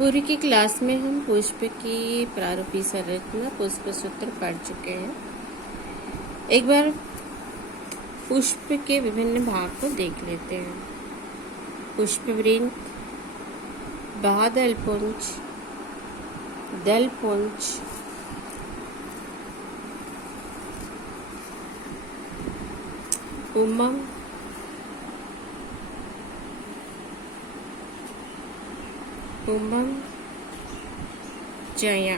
पूर्व की क्लास में हम पुष्प की प्रारूपी संरचना पुष्प सूत्र पढ़ चुके हैं। एक बार पुष्प के विभिन्न भाग को देख लेते हैं। पुष्पवृंत, बाह्यदलपुंज, दलपुंज, पुंमंग, पुंमंग, जया।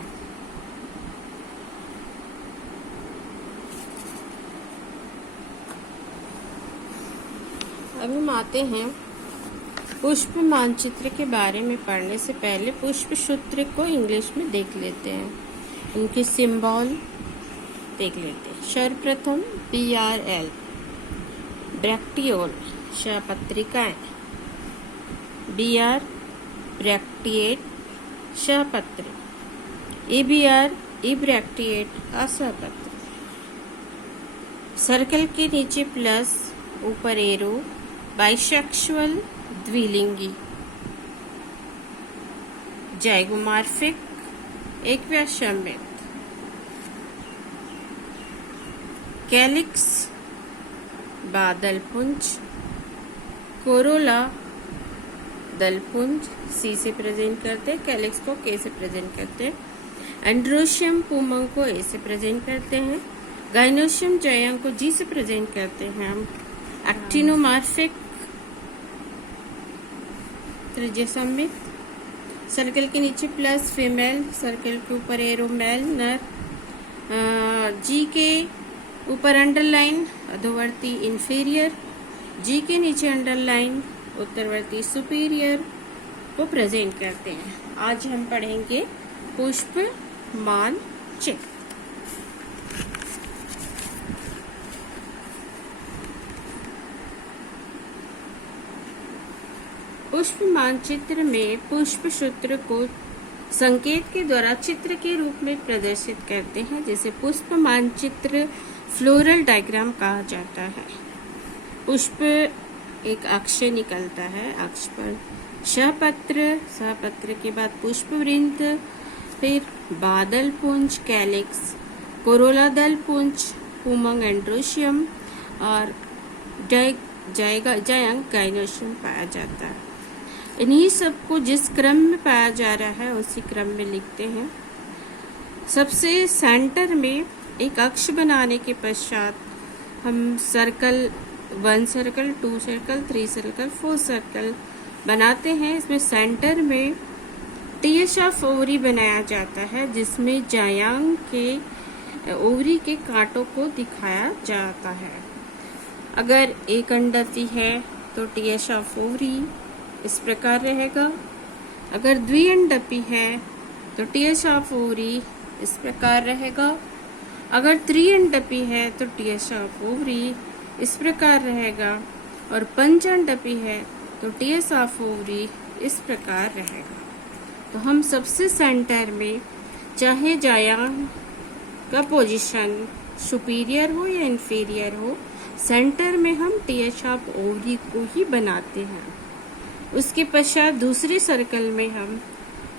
अब हम आते हैं पुष्प मानचित्र के बारे में पढ़ने से पहले पुष्प सूत्र को इंग्लिश में देख लेते हैं। उनके सिंबल देख लेते हैं। सर्वप्रथम BRL ब्रैक्टियोल सहपत्रिकाएं, BR ब्रैक्टिएट सहपत्र, EBR इब्रैक्टिएट असहपत्र। सर्कल के नीचे प्लस, ऊपर एरो, बाइसेक्सुअल द्विलिंगी। जाइगोमॉर्फिक एक्वियासमित। कैलिक्स बादलपुंज, कोरोला दलपुंज C से प्रेजेंट करते हैं, कैलिक्स को K से प्रेजेंट करते हैं। एंड्रोशियम पुंमंग को A से प्रेजेंट करते हैं। गाइनोशियम जयांग को G से प्रेजेंट करते हैं हम। एक्टिनोमॉर्फिक त्रिज्यसमित। सर्कल के नीचे प्लस फीमेल, सर्कल के ऊपर एरो मेल नर। G के ऊपर अंडरलाइन अधोवर्ती इंफीरियर, G के नीचे अंडरलाइन उत्तरवर्ती सुपीरियर को प्रेजेंट करते हैं। आज हम पढ़ेंगे पुष्प मानचित्र। पुष्प मानचित्र में पुष्प सूत्र को संकेत के द्वारा चित्र के रूप में प्रदर्शित करते हैं, जिसे पुष्प मानचित्र फ्लोरल डायग्राम कहा जाता है। पुष्प एक अक्ष निकलता है, अक्ष पर सहपत्र, सहपत्र के बाद पुष्पवृंत, फिर बादलपुंज कैलिक्स, कोरोला दलपुंज, पुंमंग एंड्रोशियम और जयांग गाइनोशियम पाया जाता है। इन्हीं सबको जिस क्रम में पाया जा रहा है उसी क्रम में लिखते हैं। सबसे सेंटर में एक अक्ष बनाने के पश्चात हम circle 1 circle, 2 circle, 3 circle, 4 circle बनाते हैं। इसमें सेंटर में टीएस ऑफ ओवरी बनाया जाता है, जिसमें जायांग के ओवरी के कांटों को दिखाया जाता है। अगर एक अंडती है तो टीएस ऑफ ओवरी इस प्रकार रहेगा। अगर द्विअंडपी है तो टीएस ऑफ ओवरी इस प्रकार रहेगा। अगर त्रिअंडपी है तो टीएस ऑफ ओवरी इस प्रकार रहेगा। और पंचअंडपी है तो टीएस ऑफ ओवरी इस प्रकार रहेगा। तो हम सबसे सेंटर में, चाहे जायांग का पोजीशन सुपीरियर हो या इंफीरियर हो, सेंटर में हम टीएस ऑफ ओवरी को ही बनाते हैं। उसके पश्चात दूसरे सर्कल में हम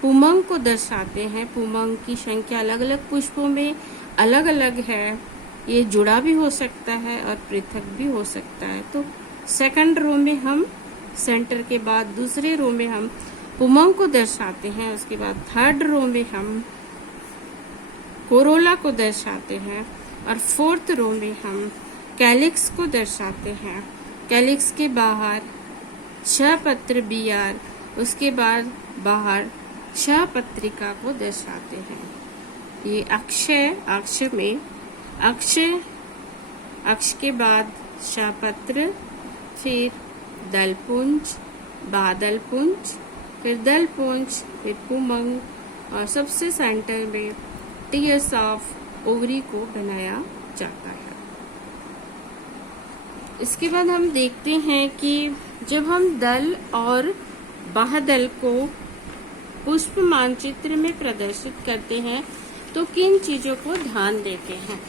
पुंमंग को दर्शाते हैं। पुंमंग की संख्या अलग अलग पुष्पों में अलग अलग है। ये जुड़ा भी हो सकता है और पृथक भी हो सकता है। तो सेकंड रो में हम, सेंटर के बाद दूसरे रो में हम पुंमंग को दर्शाते हैं। उसके बाद थर्ड रो में हम कोरोला को दर्शाते हैं और फोर्थ रो में हम कैलिक्स को दर्शाते हैं। कैलिक्स के बाहर सहपत्र BR, उसके बाद बाहर सहपत्रिका को दर्शाते हैं। ये अक्ष है, अक्ष में अक्ष के बाद सहपत्र, फिर दलपुंज, बादलपुंज, फिर दलपुंज, फिर पुंमंग और सबसे सेंटर में टीएस ऑफ ओवरी को बनाया जाता है। इसके बाद हम देखते हैं कि जब हम दल और बाह्यदल को पुष्प मानचित्र में प्रदर्शित करते हैं तो किन चीजों को ध्यान देते हैं।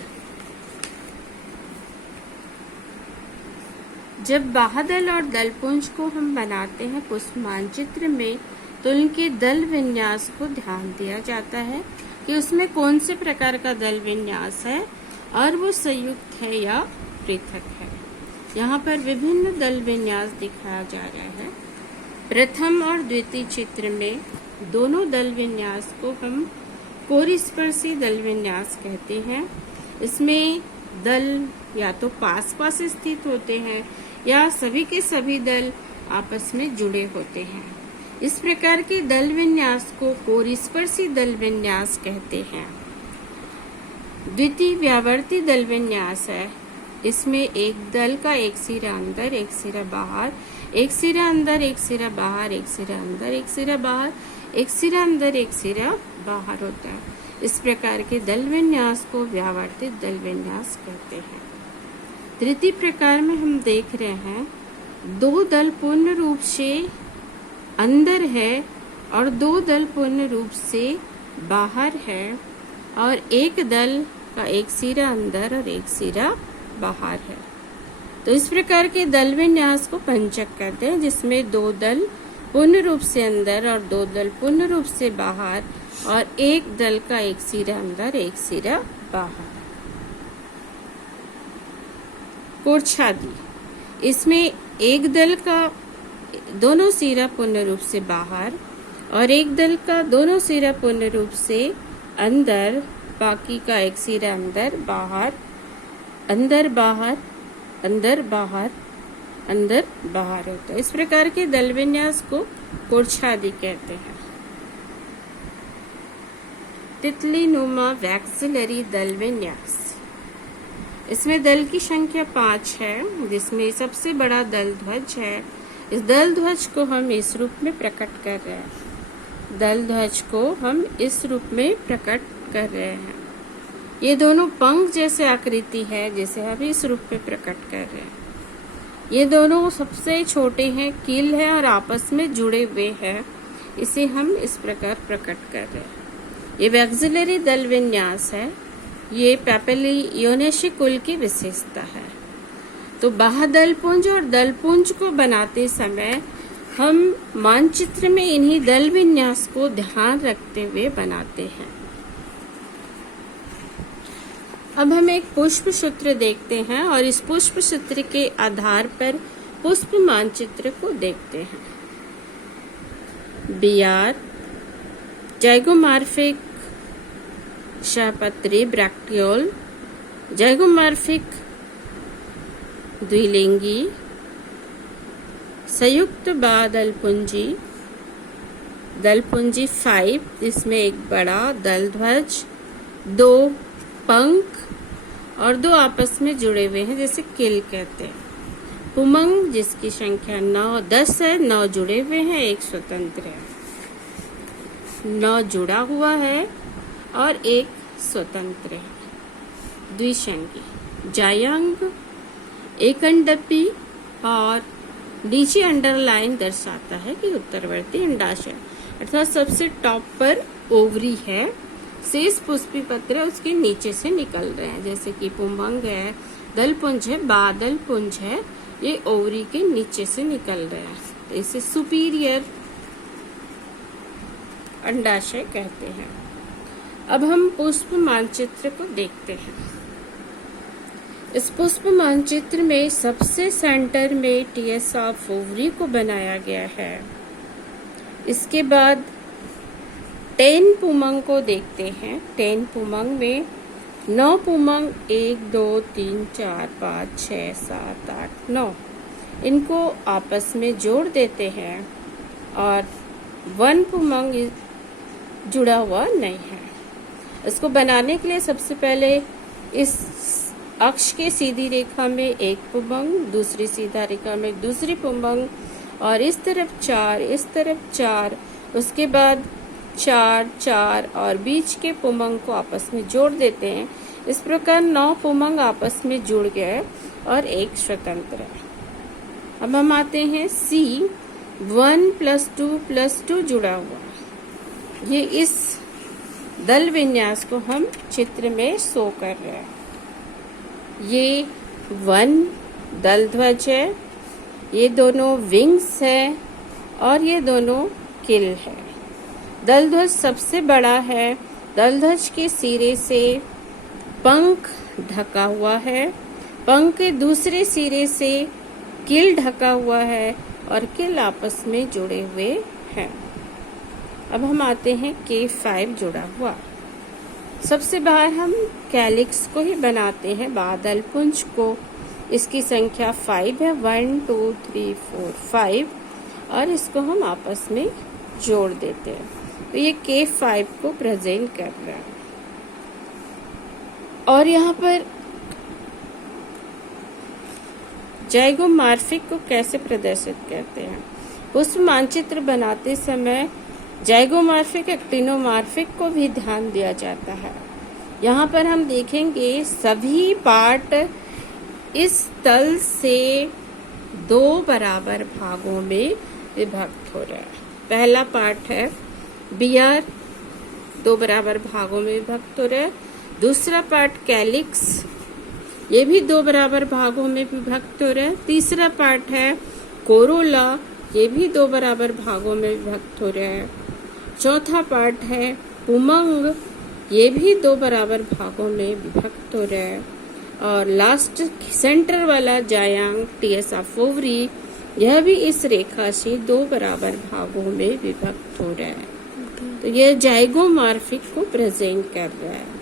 जब बाह्यदल और दलपुंज को हम बनाते हैं पुष्प मानचित्र में, तो उनके दल विन्यास को ध्यान दिया जाता है कि उसमें कौन से प्रकार का दल विन्यास है और वो संयुक्त है या पृथक है। यहाँ पर विभिन्न दल विन्यास दिखाया जा रहा है। प्रथम और द्वितीय चित्र में दोनों दल विन्यास को हम कोरिस्पर्शी दल विन्यास कहते हैं। इसमें दल या तो पास पास स्थित होते हैं या सभी के सभी दल आपस में जुड़े होते हैं। इस प्रकार के दल विन्यास को कोरिस्पर्शी दल विन्यास कहते हैं। द्वितीय व्यावर्ती दल विन्यास है। इसमें एक दल का एक सिरा अंदर एक सिरा बाहर, एक सिरा अंदर एक सिरा बाहर, एक सिरा अंदर एक सिरा बाहर, एक सिरा अंदर एक सिरा बाहर होता है। इस प्रकार के दल विन्यास को व्यावर्ती दल विन्यास कहते हैं। तृतीय प्रकार में हम देख रहे हैं दो दल पूर्ण रूप से अंदर है और दो दल पूर्ण रूप से बाहर है और एक दल का एक सिरा अंदर और एक सिरा बाहर है। तो इस प्रकार के दल विन्यास को पंचक कहते हैं, जिसमें दो दल पूर्ण रूप से अंदर और दो दल पूर्ण रूप से बाहर और एक दल का एक सिरा अंदर एक सिरा बाहर। कोरछादी, इसमें एक दल का दोनों सिरा पूर्ण रूप से बाहर और एक दल का दोनों सिरा पूर्ण रूप से अंदर, बाकी का एक सिरा अंदर बाहर, अंदर बाहर, अंदर बाहर, अंदर बाहर होता है। इस प्रकार के दल विन्यास को कोरछादी कहते हैं। तितली नुमा वैक्सिलरी दल विन्यास, इसमें दल की संख्या 5 है, जिसमें सबसे बड़ा दल ध्वज है। इस दल ध्वज को हम इस रूप में प्रकट कर रहे हैं। दल ध्वज को हम इस रूप में प्रकट कर रहे हैं। ये दोनों पंख जैसे आकृति है, जिसे हम इस रूप में प्रकट कर रहे हैं। ये दोनों सबसे छोटे हैं, कील है और आपस में जुड़े हुए हैं। इसे हम इस प्रकार प्रकट कर रहे हैं। ये वैक्सिलरी दल विन्यास है। ये पैपिलियोनेसी कुल की विशेषता है। तो बाह्यदलपुंज और दलपुंज को बनाते समय हम मानचित्र में इन्हीं दल विन्यास को ध्यान रखते हुए बनाते हैं। अब हम एक पुष्प सूत्र देखते हैं और इस पुष्प सूत्र के आधार पर पुष्प मानचित्र को देखते हैं। बियार, जाइगोमॉर्फिक शाहपत्री ब्रैक्टियोल, जाइगोमॉर्फिक द्विलिंगी, संयुक्त बादलपुंजी, दलपुंजी 5, इसमें एक बड़ा दल ध्वज, 2 पंख और 2 आपस में जुड़े हुए हैं, जैसे किल कहते हैं। पुमंग, जिसकी संख्या 10 है, 9 जुड़े हुए हैं, 1 स्वतंत्र है। 9 जुड़ा हुआ है और 1 स्वतंत्र है। द्विशंगी, जायंग, एकंडपी और नीचे अंडरलाइन दर्शाता है कि उत्तरवर्ती अंडाशय, अर्थात सबसे टॉप पर ओवरी है, शेष पुष्पी पत्र उसके नीचे से निकल रहे हैं, जैसे कि पुमंग है, दलपुंज है, बादल पुंज है, ये ओवरी के नीचे से निकल रहे हैं। तो इसे सुपीरियर अंडाशय कहते हैं। अब हम पुष्प मानचित्र को देखते हैं। इस पुष्प मानचित्र में सबसे सेंटर में टीएस ऑफ ओवरी को बनाया गया है। इसके बाद 10 पुमंग को देखते हैं। 10 पुमंग में 9 पुमंग 1 2 3 4 5 6 7 8 9 इनको आपस में जोड़ देते हैं और 1 पुमंग जुड़ा हुआ नहीं है। इसको बनाने के लिए सबसे पहले इस अक्ष के सीधी रेखा में एक पुमंग, दूसरी सीधा रेखा में दूसरी पुमंग और इस तरफ 4, इस तरफ 4, उसके बाद 4 4 और बीच के पुमंग को आपस में जोड़ देते हैं। इस प्रकार 9 पुमंग आपस में जुड़ गए और 1 स्वतंत्र है। अब हम आते हैं C, 1 + 2 + 2 जुड़ा हुआ। ये इस दल विन्यास को हम चित्र में शो कर रहे हैं। ये 1 दल ध्वज है, ये दोनों विंग्स है और ये दोनों किल है। दलध्वज सबसे बड़ा है। दलध्वज के सिरे से पंख ढका हुआ है। पंख के दूसरे सिरे से किल ढका हुआ है और किल आपस में जुड़े हुए हैं। अब हम आते हैं K5 जुड़ा हुआ। सबसे बाहर हम कैलिक्स को ही बनाते हैं, बादल पुंज को। इसकी संख्या 5 है, 1 2 3 4 5, और इसको हम आपस में जोड़ देते हैं, तो ये K5 को प्रेजेंट कर रहा है। और यहाँ पर जाइगोमॉर्फिक को कैसे प्रदर्शित करते हैं? पुष्प मानचित्र बनाते समय जाइगोमॉर्फिक एक्टिनोमॉर्फिक को भी ध्यान दिया जाता है। यहाँ पर हम देखेंगे सभी पार्ट इस तल से 2 बराबर भागों में विभक्त हो रहा है। पहला पार्ट है बियर, 2 बराबर भागों में विभक्त हो रहा है। दूसरा पार्ट कैलिक्स, ये भी 2 बराबर भागों में विभक्त हो रहा है। तीसरा पार्ट है कोरोला, ये भी 2 बराबर भागों में विभक्त हो रहा है। चौथा पार्ट है पुमंग, ये भी 2 बराबर भागों में विभक्त हो रहा है। और लास्ट सेंटर वाला जायांग टीएसएफ ओवरी, यह भी इस रेखा से 2 बराबर भागों में विभक्त हो रहा है। तो यह जाइगोमॉर्फिक को प्रेजेंट कर रहा है।